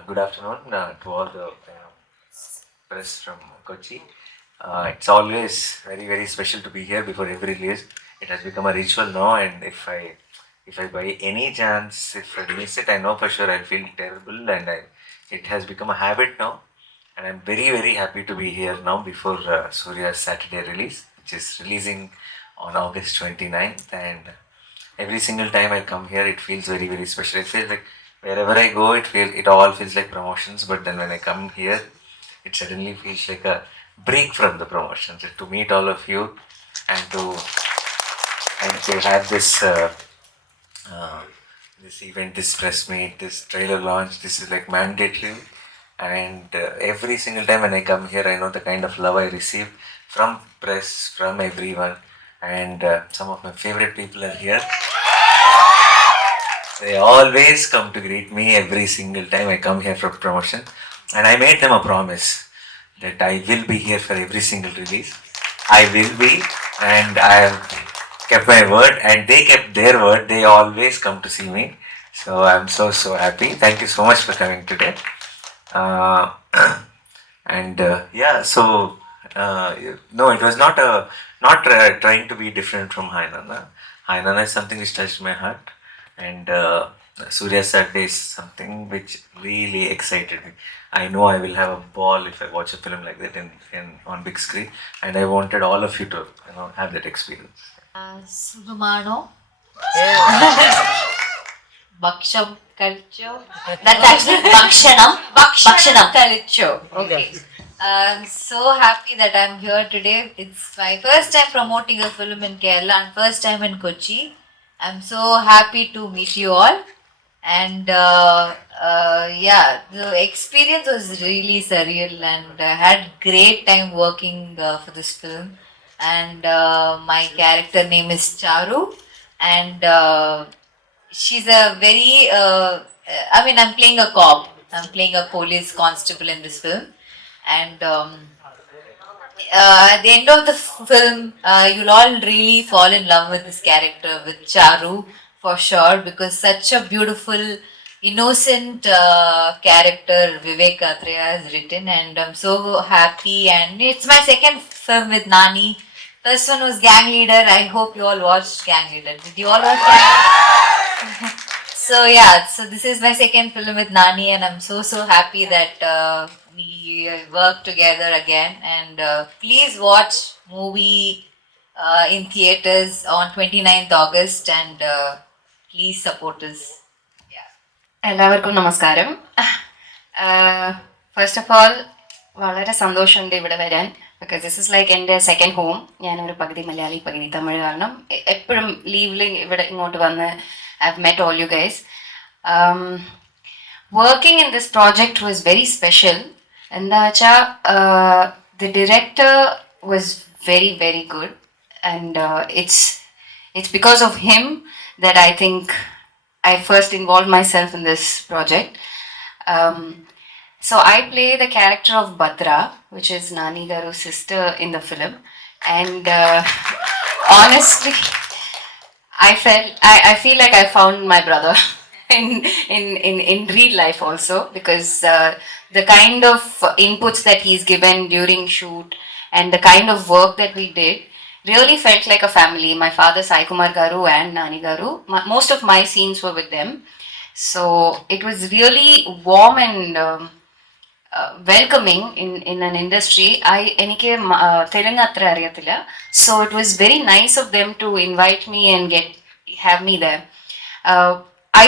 Good afternoon to all the press from Kochi. It's always very very special to be here before every release. It has become a ritual now, and if I by any chance if I miss it, I know for sure I'll feel terrible, and it has become a habit now. And I'm very very happy to be here now before Surya's Saturday release, which is releasing on August 29th. And every single time I come here, it feels very very special. It feels like wherever I go, it all feels like promotions. But then when I come here, it suddenly feels like a break from the promotions. To meet all of you and to have uh, this event, this press meet, this trailer launch, this is like mandatory. And every single time when I come here, I know the kind of love I receive from press, from everyone, and some of my favorite people are here. They always come to greet me every single time I come here for promotion. And I made them a promise that I will be here for every single release. I will be, and I have kept my word, and they kept their word. They always come to see me. So I'm so happy. Thank you so much for coming today. Uh, and yeah, so no, it was not trying to be different from Hainana. Hainana is something which touched my heart, and Surya Saturday is something which really excited me. I know I will have a ball if I watch a film like that in on big screen, and I wanted all of you to have that experience. Sugumano. Baksham Kalicho. That's actually Bakshanam. Bakshanam Kalicho. Okay. I'm so happy that I'm here today. It's my first time promoting a film in Kerala and first time in Kochi. I'm so happy to meet you all. And yeah, the experience was really surreal, and I had great time working for this film. And my character name is Charu, and she's a very I mean, I'm playing a cop. I'm playing a police constable in this film, and at the end of the film, you'll all really fall in love with this character, with Charu, for sure, because such a beautiful, innocent character Vivek Atreya has written, and I'm so happy. And it's my second film with Nani. First one was Gang Leader. I hope you all watched Gang Leader. Did you all watch Gang? So yeah, so this is my second film with Nani, and I'm so happy that we work together again. And please watch movie in theaters on 29th August, and please support us. Yeah. എല്ലാവർക്കും നമസ്കാരം. First of all വളരെ സന്തോഷമുണ്ട് ഇവിടെ വരാൻ. Because this is like എൻ്റെ second home. ഞാനൊരു പകുതി മലയാളി പകുതി തമിഴ്. കാരണം എപ്പോഴും ലീവിൽ ഇവിടെ ഇങ്ങോട്ട് വന്ന് I've met all you guys. Working in this project was very special. എന്താ വെച്ചാൽ the director was very very good, and it's because of him that I think I first involved myself in this project. So I play the character of Bhadra, which is Nani Garu's sister in the film, and honestly, I feel like I found my brother in real life also, because the kind of inputs that he's given during shoot and the kind of work that we did really felt like a family. My father Sai Kumar Garu and Nani Garu, most of my scenes were with them, so it was really warm and welcoming in an industry. എനിക്ക് തെലുങ്ക് അത്ര അറിയത്തില്ല, so it was very nice of them to invite me and have me there. I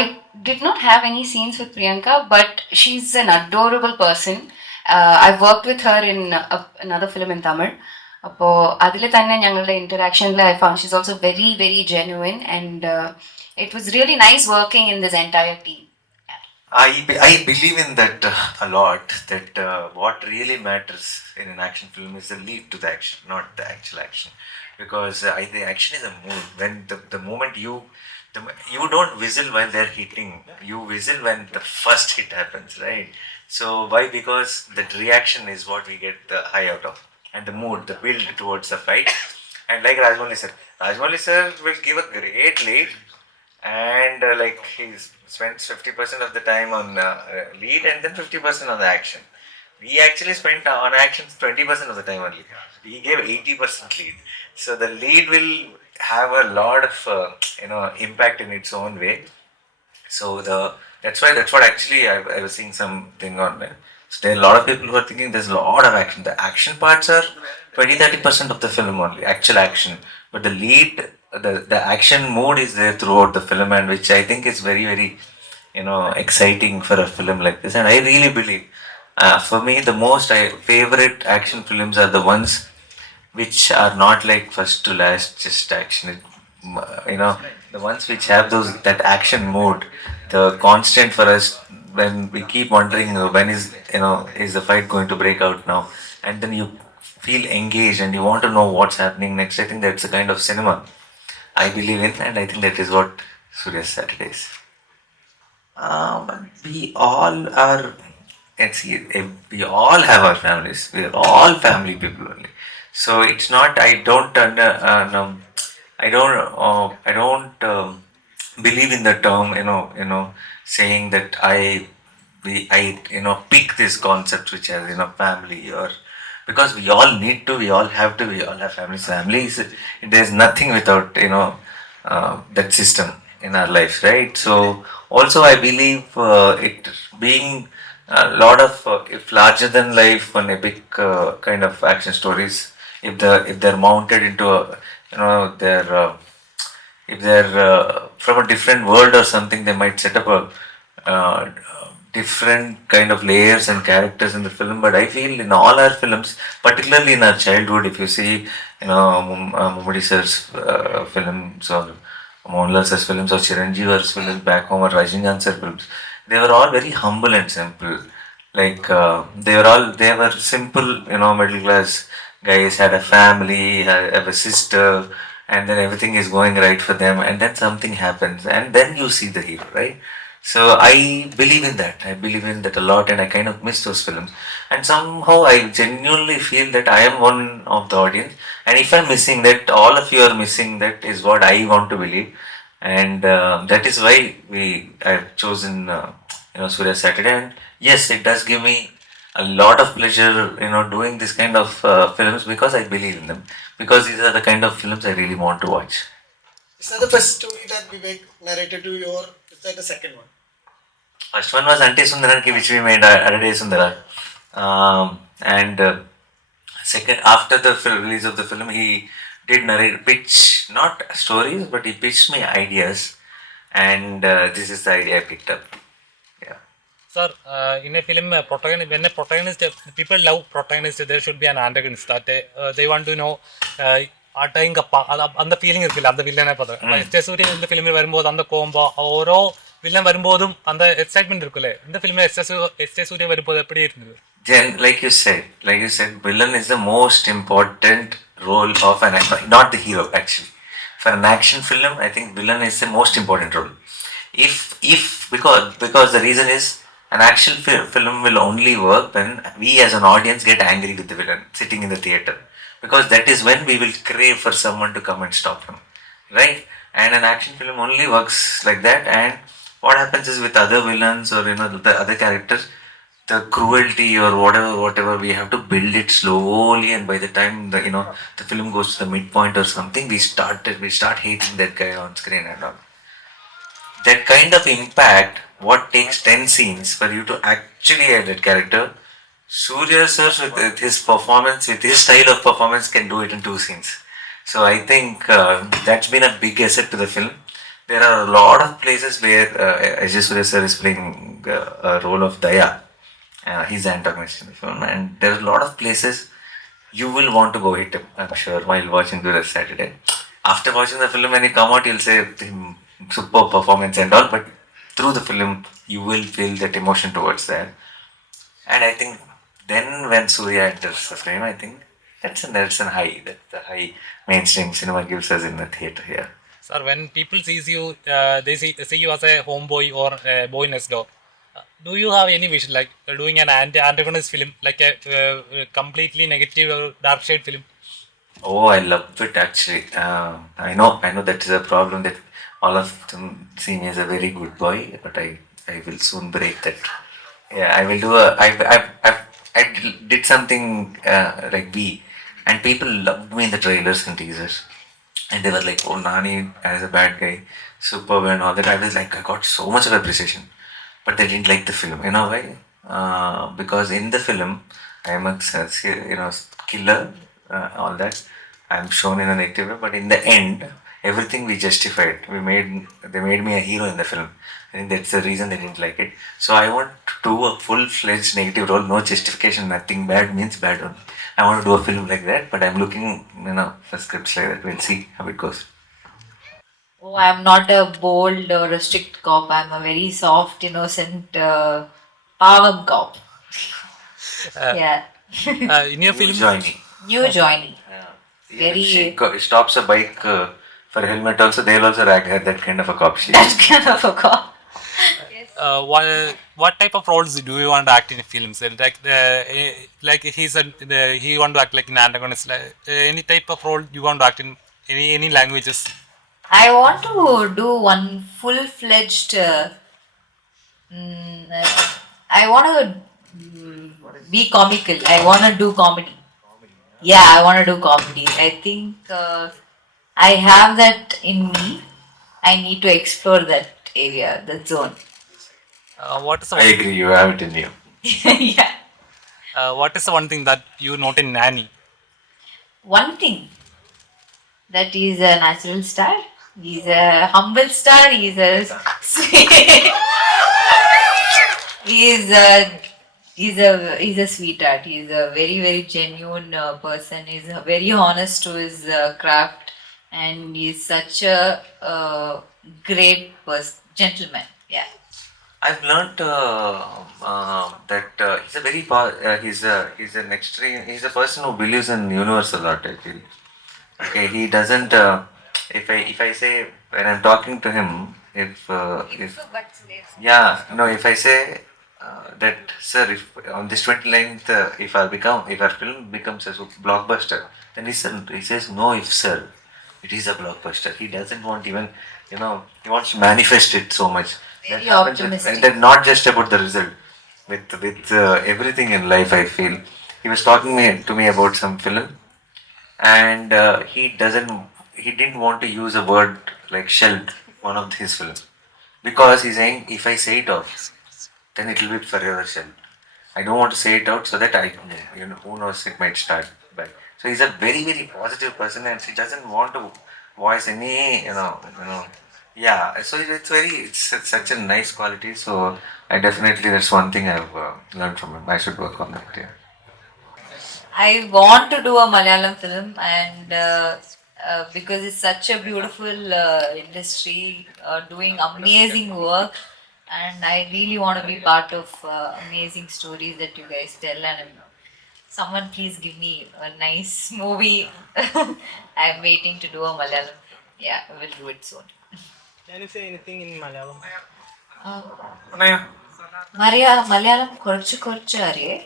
did not have any scenes with Priyanka, but she's an adorable person. I've worked with her in another film in Tamil. അപ്പോൾ അതിൽ തന്നെ ഞങ്ങളുടെ ഇൻറ്ററാക്ഷനിൽ I found she's also very very genuine, and it was really nice working in this entire team. I believe in that a lot. That what really matters in an action film is the lead to the action, not the actual action. Because the action is a mood. When the moment you don't whistle while they're hitting, you whistle when the first hit happens, right? So why? Because that reaction is what we get the high out of, and the mood, the build towards the fight. And like Rajmouli sir will give a great lead, and like he spends 50% of the time on lead and then 50% on the action. We actually spent on action 20% of the time only. He gave 80% lead. So the lead will have a lot of impact in its own way. So that's what actually I was seeing something on there. So there are a lot of people who are thinking there's a lot of action. The action parts are 20-30% of the film only, actual action. But the lead, the action mode is there throughout the film, and which I think is very very exciting for a film like this. And I really believe, for me, the most favorite action films are the ones which are not like first to last just action. The ones which have those that action mode, the constant for us when we keep wondering when is the fight going to break out now, and then you feel engaged and you want to know what's happening next. I think that's the kind of cinema I believe in, and I think that is what Surya's Saturdays. We all are. Let's see. We all have our families. We are all family people only. So it's not. I don't. No, I don't. I don't believe in the term. Saying that I pick this concept which has family, or because we all need to. We all have to. We all have families. Families. There's nothing without that system in our lives, right? So also I believe it being a lot of if larger than life and epic kind of action stories, if they're mounted into a they're if they're from a different world or something, they might set up a different kind of layers and characters in the film. But I feel in all our films, particularly in our childhood, if you see, Mumudi sir's films, or Mohanlal sir's films, or Chiranjeevi's films back home, or Rajinikanth sir films, they were all very humble and simple. Like they were simple, middle class guys, had a family, have a sister, and then everything is going right for them, and then something happens, and then you see the hero, right? So I believe in that. I believe in that a lot, and I kind of miss those films. And somehow I genuinely feel that I am one of the audience, and if I'm missing that, all of you are missing that is what I want to believe, and that is why I've chosen Surya Saturday. And yes, it does give me a lot of pleasure, doing this kind of films because I believe in them. Because these are the kind of films I really want to watch. Is that the first story that Vivek narrated to you, or is that the second one? First one was Ante Sundaranki, which we made Adade Sundara. And second, after the release of the film, he did pitch, not stories, but he pitched me ideas. And this is the idea I picked up. Yeah. Sir, in a film, protagonist, when a protagonist, people love protagonist, there should be an antagonist that they want to know. അട്ടയും അന്ത feeling ഇരിക്കില്ല അന്ത വില്ലനെ பார்த்து S சூரியன் இந்த ஃபிலிமில் வரும்போது அந்த combo ஓரோ villain வரும்போதும் அந்த எக்ஸைட்மெண்ட் இருக்குல்ல இந்த ஃபிலிமில் எஸ் சூரியன் வரும்போது எப்படி இருந்தது? Then, like you said, villain is the most important role of an actor, not the hero actually. For an action film, I think villain is the most important role. If because the reason is an action film will only work when we as an audience get angry with the villain sitting in the theater, because that is when we will crave for someone to come and stop him, right? And an action film only works like that. And what happens is with other villains or the other characters, the cruelty or whatever we have to build it slowly, and by the time the film goes to the midpoint or something, we start hating that guy on screen and all. That kind of impact, what takes 10 scenes for you to actually add that character, Surya sir with his performance, with his style of performance, can do it in 2 scenes. So I think that's been a big asset to the film. There are a lot of places where Ajay Surya sir is playing a role of Daya. He's the antagonist in the film, and there are a lot of places you will want to go hit him, I'm sure, while watching the Saturday. After watching the film, when you come out, you'll say super performance and all, but through the film, you will feel that emotion towards that. And I think then when Surya enters the frame, I think that's a high that the high mainstream cinema gives us in the theater here. Sir, when people sees you, they see you as a homeboy or a boy next door. Do you have any vision like doing an antagonist film, like a completely negative or dark shade film? Oh, I love it actually. I know that is a problem that all of them see me as a very good boy, but I will soon break that. Yeah, I will do a. I did something like B, and people loved me in the trailers and teasers, and they were like, "Oh, Nani as a bad guy, superb and all that." I was like, I got so much of appreciation, but they didn't like the film. You know why? Because in the film, I am a killer, all that. I'm shown in a negative way, but in the end, everything we justified. They made me a hero in the film. I think that's the reason they didn't like it. So I want to do a full-fledged negative role, no justification, nothing bad means bad only. I want to do a film like that, but I'm looking, for scripts like that. We'll see how it goes. Oh, I'm not a bold or a strict cop. I'm a very soft, innocent, pavam cop. Yeah. In your New film, joinee. New joinee. Even if she Very stops a bike for a helmet, also they'll also rag her. That kind of a cop she is. that kind of a cop. what type of roles do you want to act in films? Like he want to act like an antagonist. Any type of role you want to act in any languages? I want to do one full-fledged. Mm, uh, I want to be comical. I want to do comedy. Yeah, I want to do comedy. I think I have that in me. I need to explore that area, that zone. What is the I agree, you have it in you. Yeah. what is the one thing that you note in Nanny? One thing, that is a natural star. He's a humble star. He's a he's a he's a sweetheart. He's a very genuine person. He's very honest to his craft, and he's such a great gentleman. Yeah. I've learned that he's an extreme. He's a person who believes in universe a lot. I feel. Okay, he doesn't. If I say when I'm talking to him, if yeah, no, if I say that sir, if on this 29th, if our film becomes a blockbuster, then he says no, if sir, it is a blockbuster. He doesn't want even, he wants to manifest it so much. Very Happens optimistic. and then not just about the result, with everything in life. I feel he was talking to me about some film, and he didn't want to use a word like shelled one of his films, because he's saying if I say it out, then it will be forever shelled. I don't want to say it out so that who knows, it might start back. So he's a very positive person, and he doesn't want to voice any yeah. So it's such a nice quality. So I definitely, that's one thing I've learned from him. I should work on that. Yeah. I want to do a Malayalam film, and because it's such a beautiful industry, doing amazing work, and I really want to be part of amazing stories that you guys tell. And someone please give me a nice movie. I'm waiting to do a Malayalam. Yeah, I will do it soon. Can you say anything in Malayalam? Malayalam കുറച്ച് കുറച്ച് അറിയേ.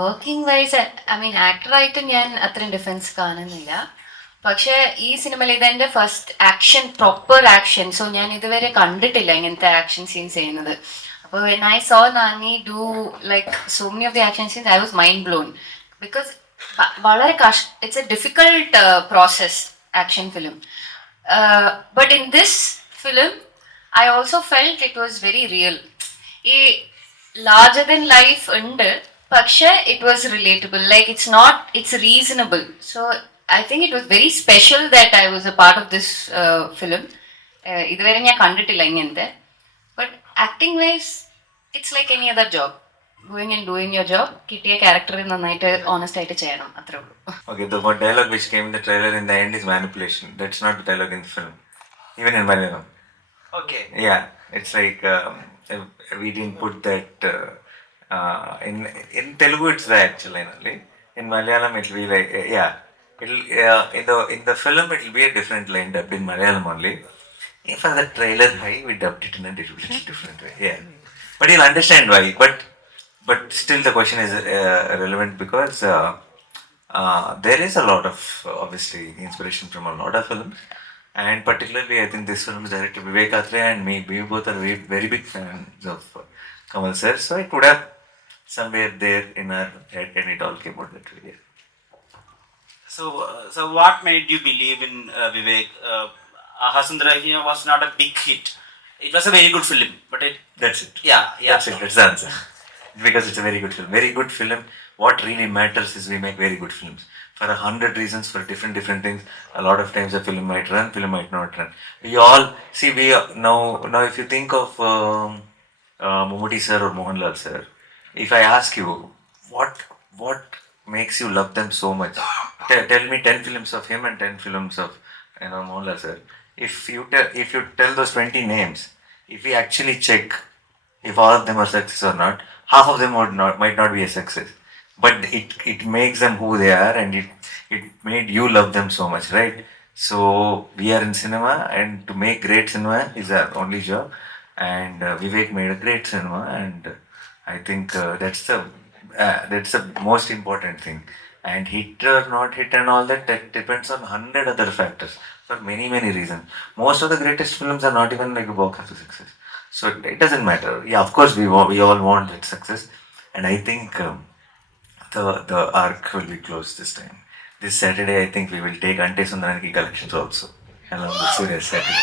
Working wise I mean ആക്ടറായിട്ട് ഞാൻ അത്രയും difference കാണുന്നില്ല. പക്ഷേ ഈ സിനിമയിൽ ഇതെൻ്റെ first action, proper action. So ഞാൻ ഇതുവരെ കണ്ടിട്ടില്ല ഇങ്ങനത്തെ ആക്ഷൻ സീൻസ് ചെയ്യുന്നത്. അപ്പോൾ when I saw Nani do like so many of the action scenes, I was mind blown. Because വളരെ it's a difficult process, action film. But in this film I also felt it was very real. ഈ larger than life ഉണ്ട്, പക്ഷേ it was relatable. Like it's reasonable. So I think it was very special that I was A part of this film. ഇതുവരെ ഞാൻ കണ്ടിട്ടില്ല ഇങ്ങനത്തെ. But acting vice it's like any other job. Going and doing your job. കിട്ടിയ character നന്നായിട്ട് honest ആയിട്ട് ചെയ്യണം, അത്രേ ഉള്ളൂ. Okay, the one dialogue which came in the trailer in the end is manipulation. That's not the dialogue in the film, even in Malayalam. Okay. Yeah, it's like we didn't put that in Telugu. It's there actually. Only in Malayalam it'll be like yeah. It'll in the film it'll be a different line dubbed in Malayalam only. If for the trailer, why we dubbed it in a little different way. Yeah, but you'll understand why. But still the question is relevant, because there is a lot of obviously inspiration from a lot of films, And particularly, I think this film is directed by Vivek Atre and me. We both are very, very big fans of Kamal sir. So it would have somewhere there in our head, and it all came out that way. So what made you believe in Vivek? Hasundara was not a big hit. It was a very good film, but it. That's it. Yeah, yeah. That's it. That's the answer. Because it's a very good film. Very good film. What really matters is we make very good films. For 100 reasons, for different things. A lot of times a film might run, film might not run. We all see. Now if you think of Mumudi sir or Mohanlal sir, if I ask you what makes you love them so much, tell me 10 films of him and 10 films of Mohanlal sir. If you tell those 20 names, if we actually check if all of them are success or not, half of them might not be a success. But it makes them who they are, and it made you love them so much, right? So we are in cinema, and to make great cinema is our only job. And Vivek made a great cinema, and I think that's the most important thing. And hit or not hit and all that depends on 100 other factors for many reasons. Most of the greatest films are not even like a box office success. So it doesn't matter. Yeah, of course we all want that success, and I think the arc will be closed this time. This Saturday, I think we will take Ante Sundaraniki collections also along with Surya's Saturday.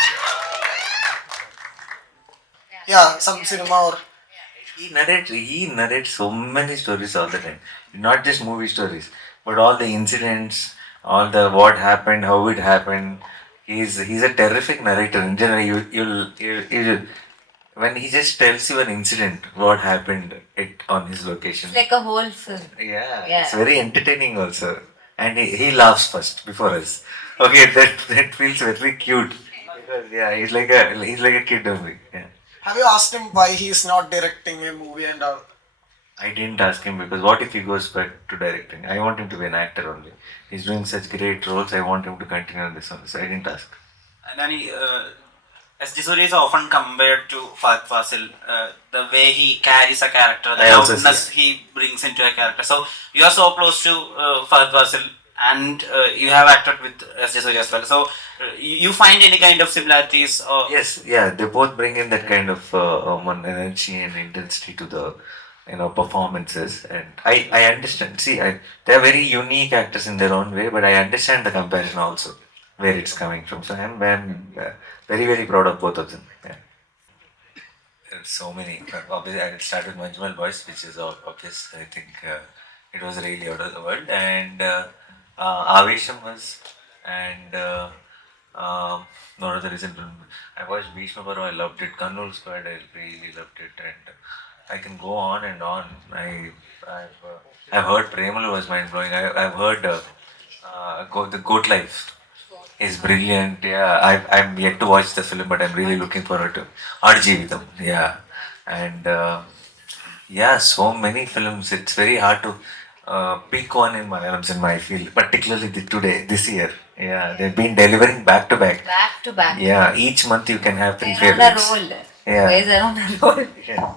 Yeah, some cinema or He narrates so many stories all the time. Not just movie stories, but all the incidents, all the what happened, how it happened. He's a terrific narrator. In general, you when he just tells you an incident, what happened on his location. It's like a whole film. Yeah, Yeah. it's very entertaining also. And he laughs first before us. Okay, that feels very cute. Because yeah, he's like a kid only. Yeah. have you asked him why he is not directing a movie and all? I didn't ask him because what if he goes back to directing? I want him to be an actor only. He's doing such great roles. I want him to continue on this one. So I didn't ask. Nani, S.J. is often compared to Fahad Fasil. The way he carries a character, the I also loudness he brings into a character. So you are so close to Fahad Fasil, and you have acted with S.J. as well. So you find any kind of similarities? Or Yes, yeah, they both bring in that kind of energy and intensity to the performances, and I understand. See, they're very unique actors in their own way, but I understand the comparison also where it's coming from. So I'm very proud of both of them. Yeah. There's so many. Obviously, I started with Manjumal Boys, which is obvious. I think it was really out of the world, and Avesham was, and no other reason. I watched Bhishma Parva, I loved it. Kannur Squad, I really loved it, and I can go on and on. I've heard Premalu was mind blowing. I've heard the Goat Life is brilliant. Yeah, I'm yet to watch the film, but I'm really looking forward to Arjeevitam. Yeah, and yeah, so many films. It's very hard to pick one in Malayalam cinema. I feel, particularly this year. Yeah, they've been delivering back to back. Back to back. Yeah, each month you can have three They're on a favorites. roll. Yeah. Guys are on a roll. Yeah.